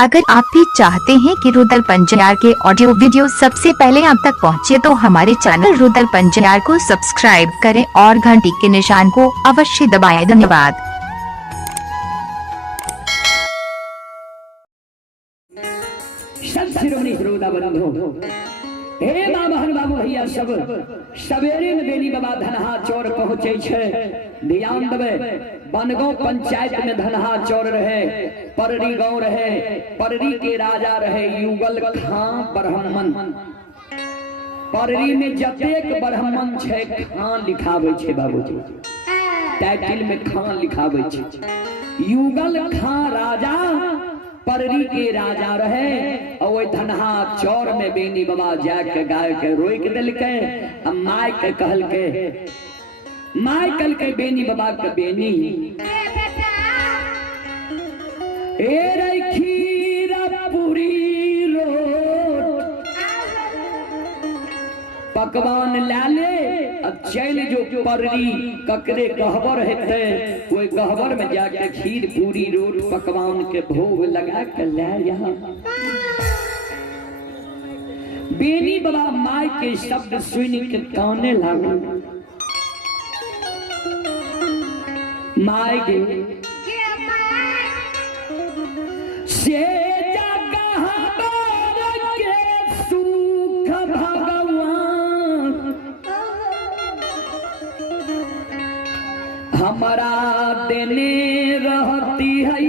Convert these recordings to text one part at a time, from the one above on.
अगर आप भी चाहते हैं कि रुदल पंजयार के ऑडियो वीडियो सबसे पहले आप तक पहुंचे तो हमारे चैनल रुदल पंजयार को सब्सक्राइब करें और घंटी के निशान को अवश्य दबाएं। धन्यवाद। हे बाबू भैया सब सवेरे में बेनी बाबा धनहा चौर पहुँचे ध्यान देवे। बनगांव पंचायत में धनहा चौर रहे, पररी गांव रहे, पररी के राजा रहे युगल खां ब्राह्मण। पररी में जतेक ब्राह्मण छे खां लिखावे छे बाबूजी, टाइटल में खां लिखावे छे। युगल खां राजा पररी के राजा रहे और धनहा चौर में बेनी बाबा जाके गाय के रोक दिल के माय के कहल के बेनी बाबा के बेनी ए रे खीरा पूरी रोट पकवान लाले अब चल जो पररी ककरे गहबर हेते कोई गहबर में जाके खीर पूरी रोट पकवान के भोग लगा के ले यहाँ। बेनी बाबा माय के शब्द सुन के काने लागल। माय गे से हमारा देने रहती है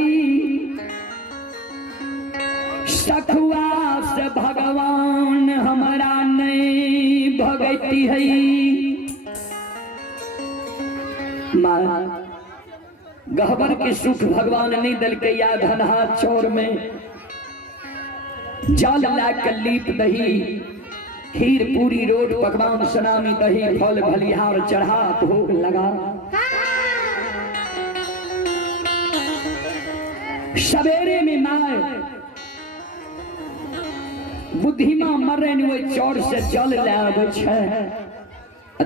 सखुआ से भगवान हमारा नहीं भगती है। गहबर के सुख भगवान नहीं दल के या धनहा चौर में जल लाकर लीप दही खीर पूरी रोट पकवान सनामी दही फल भलिहार चढ़ा भोग लगा। सवेरे में माय बुद्धिमा मरे वो चौर से जल लावे छे।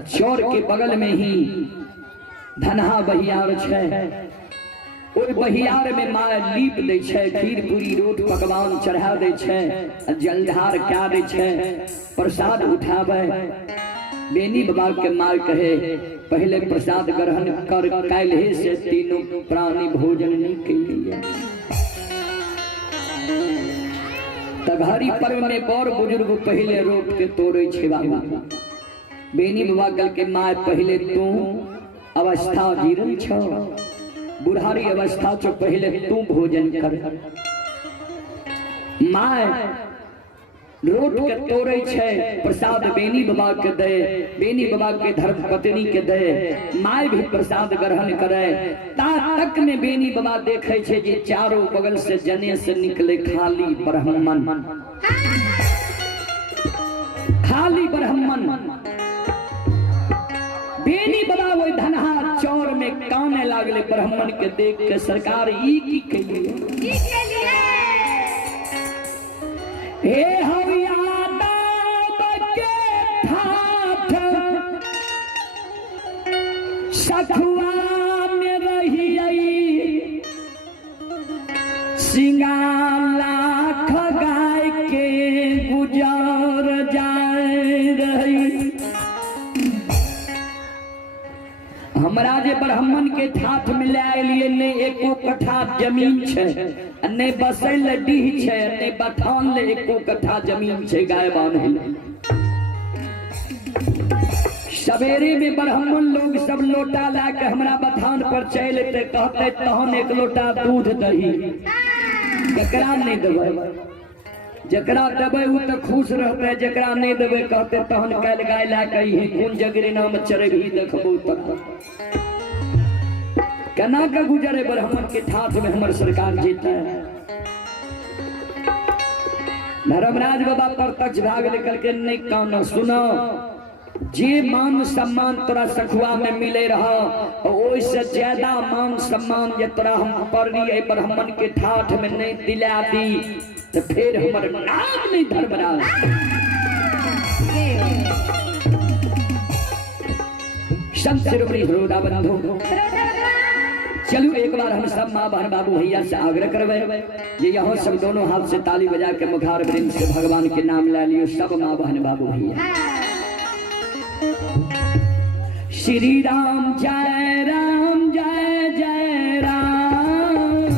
चौर के बगल में ही धनहा बहियार छे। ओई बहियार में माय लीप दे छे, खीर पूरी रोट पकवान चढ़ा दे छे, जलधार क्या दे छे, प्रसाद उठावे। बेनी बाबा के माय कहे पहले प्रसाद ग्रहण कर, काल्हे से तीनों प्राणी भोजन नहीं कइले। तघारी पर्व में बड़ बुजुर्ग पहले रोट के तोड़े छे बाबू। बेनी बाबा कल के माय पहले तू अवस्था गिरल छो, बुढ़ारी अवस्था चो पहले तू भोजन कर। माय रोट के तोड़े छे, प्रसाद बेनी बाबा के दे, बेनी बाबा के धर्म पत्नी के दे, माय भी प्रसाद ग्रहण करे। ता तक में बेनी बाबा देखे छे जे चारों बगल से जने से निकले खाली ब्राह्मण, खाली ब्राह्मण। बेनी बाबा वो धनहा चौर में काने लागले ब्राह्मण के देख के सरकार ई की कहिए हे हरिया सखुआ में रही सिंगाला खगाय के गुजर जाए रही। हमरा जे ब्राह्मण के ठाठ मिला लिए ने एको कट्ठा जमीन छे, ने बसल डीह छे, ने बठान ले एको कट्ठा जमीन छे गाय बांधे। सवेरे में ब्राह्मण लोग सब लोटा लाके हमरा बथान पर चलते कहते तहन एक लोटा दूध दही। जकरा नहीं देवे, जकरा देवे उ तो खुश रहते, जकरा नहीं देवे कहते तहन काल गाय लाके ही कौन जगरे नाम चरभी देखबो तक केना के गुजरे ब्राह्मण के ठाठ में हमर सरकार जीते। धर्मराज बाबा प्रत्यक्ष भाग निकल के नहीं कान सुनो, जे मान सम्मान तोरा सखुआ में मिले रहा ओइसे ज्यादा मान सम्मान जे तोरा हम पररी ब्राह्मण के ठाठ में नहीं दिला दी तो फिर हमर नाम नहीं धर्मराज। संत शिरोमणि हरोड़ा बंधु चलू एक बार हम सब माँ बहन बाबू भैया से आग्रह करवे ये यहाँ सब दोनों हाथ से ताली बजा के मुखार वृंद से भगवान के नाम ले लियो सब माँ बहन बाबू भैया। श्री राम जय राम जय जय राम,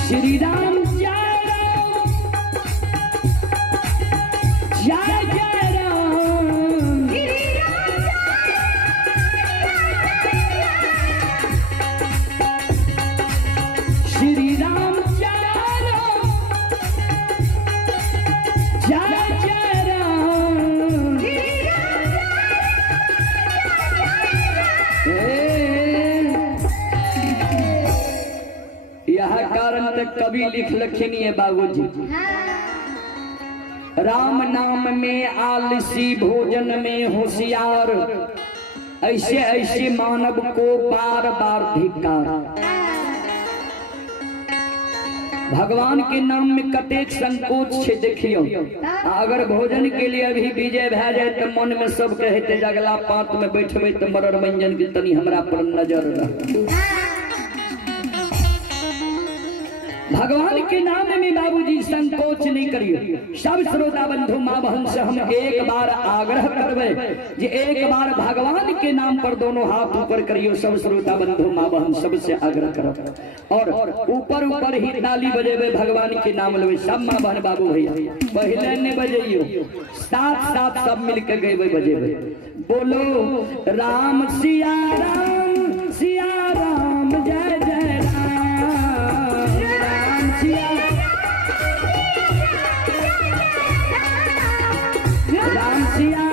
श्री राम जय राम जय जय राम, श्री राम जय राम जय जय राम। यह कारण तक कवि लिख लखिन है बाबूजी, राम नाम में आलसी भोजन में होशियार, ऐसे ऐसे मानव को बार बार धिक्कार। भगवान के नाम में कतेक संकोच से देखियो, अगर भोजन के लिए अभी विजय भै जाए तो मन में सब कहते जगला पात में बैठबे तो मरर मंजन के तनी हमरा पर नजर रह। भगवान के नाम में बाबूजी संकोच नहीं करिए। सब श्रोता बंधु माँ बहन से हम एक बार आग्रह करवे जे एक बार भगवान के नाम पर दोनों हाथ ऊपर करियो। सब श्रोता बंधु माँ बहन सबसे आग्रह करो और ऊपर ऊपर ही ताली बजेबे भगवान के नाम लेवे। सब माँ बहन बाबू भैया पहले ने बजाइयो, साथ साथ सब मिलकर गए बजेबे। बोलो राम सिया राम जय जय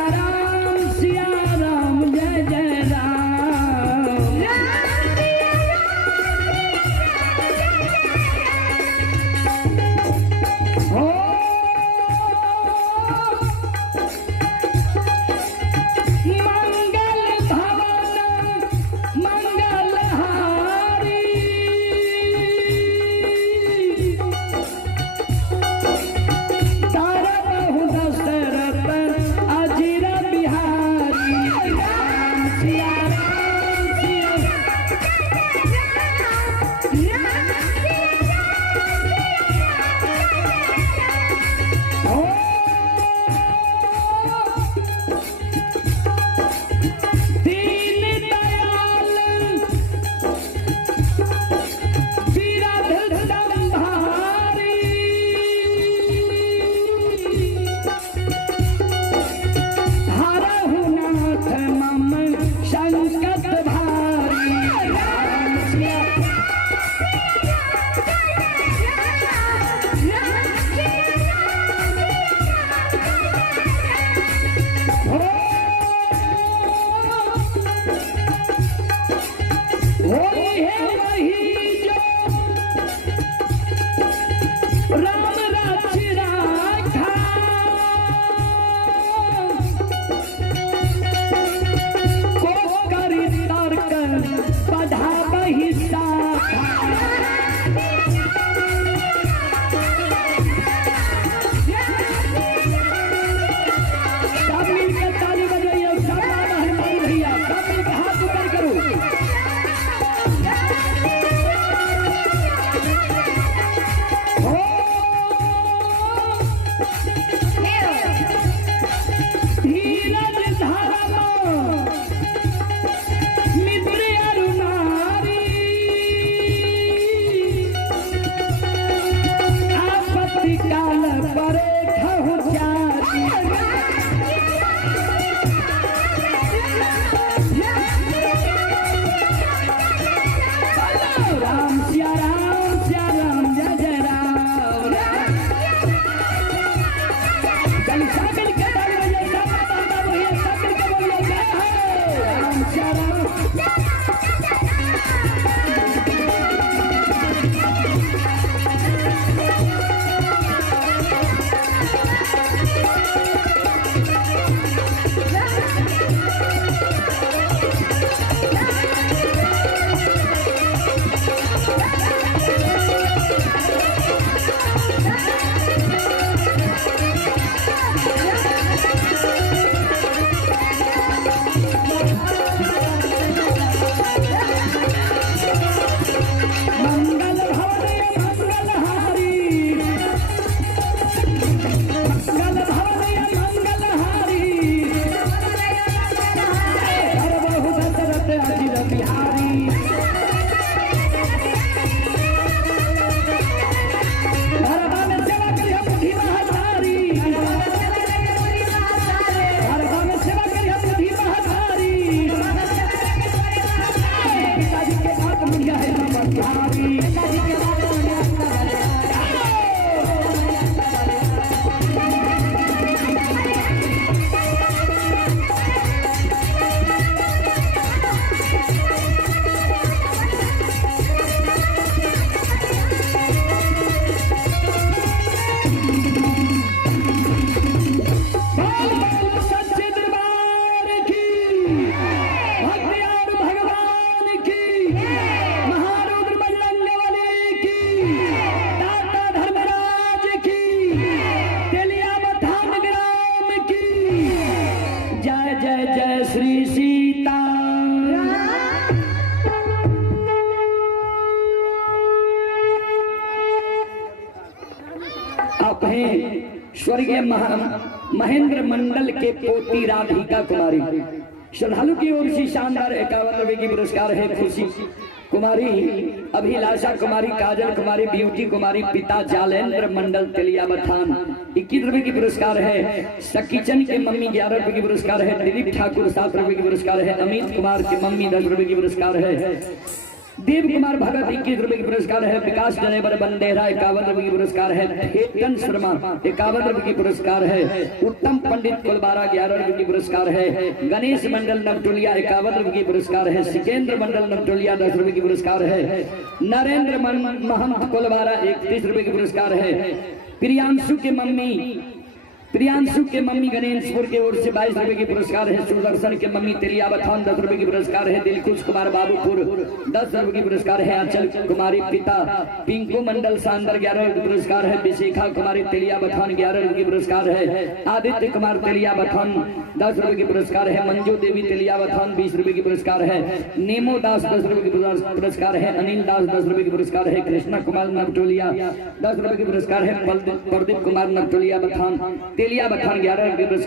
राम सिया राम जय जय राम। हो मंगल भवन मंगलहारी, तारा बहु दशरथ अजीर बिहारी। राम सिया हो दीन दयाल विरध संभारी, हरहु नाथ मम संकट भारी। राम सिया हो होई है वही जो राम रच राखा, को करी तर्क बढ़ाबहि शाखा। सब मिलकर ताली बजाइए, सब माँ बहन भाई भैया सब मिलकर हाथ ऊपर करो। हो धीरज धर्म मित्र अरुणारी, आपत्ति काल परे ठहु जाति। राम सिया राम जय जय राम। चल सब मिलकर ताली बजाइए, सब माँ बहन भैया सब मिलकर बोलिए जय हो। राम सिया राम स्वर्गीय महेंद्र मंडल के पोती राधिका कुमारी। श्रद्धालु की ओर से शानदार 51 रुपए की पुरस्कार है। खुशी कुमारी, अभिलाषा कुमारी, काजल कुमारी, ब्यूटी कुमारी, पिता जालेंद्र मंडल तेलिया बथान 21 रुपए की पुरस्कार है। सकीचन के मम्मी 11 रुपए की पुरस्कार है। दिलीप ठाकुर 7 रुपए की पुरस्कार है। अमित कुमार की मम्मी 10 रुपए की पुरस्कार है। देव कुमार भगत 21 रुपए की पुरस्कार है। विकास जनेबर बंदेरा 51 रुपए की पुरस्कार है। हेतन शर्मा 51 रुपए की पुरस्कार है। उत्तम पंडित कुलबारा 11 रुपए की पुरस्कार है। गणेश मंडल नवटोलिया 51 रुपए की पुरस्कार है। सिकेंद्र मंडल नवटोलिया 10 रुपए की पुरस्कार है। नरेंद्र महंत कुलबारा 31 रुपए की पुरस्कार है। प्रियांशु के मम्मी गणेशपुर की ओर से 22 रुपए की पुरस्कार है। सुदर्शन के मम्मी तेलिया बथान 10 रुपए की पुरस्कार है। दिलखुश कुमार बाबूपुर 10 रुपए की पुरस्कार है। आंचल कुमारी पिता पिंकू मंडल सांदर 11 रुपए की पुरस्कार है। विशेखा कुमारी तेलिया बथान 11 रुपए की पुरस्कार है। आदित्य कुमार तेलिया बथान 10 रुपए की पुरस्कार है। मंजू देवी तेलिया बथान 20 रुपए की पुरस्कार है। नेमो दास 10 रुपए की पुरस्कार है। अनिल दास 10 रुपए की पुरस्कार है। कृष्णा कुमार नवटोलिया 10 रुपए की पुरस्कार है। प्रदीप कुमार नवटोलिया बथान तेलिया बथान 11 रुपए की पुरस्कार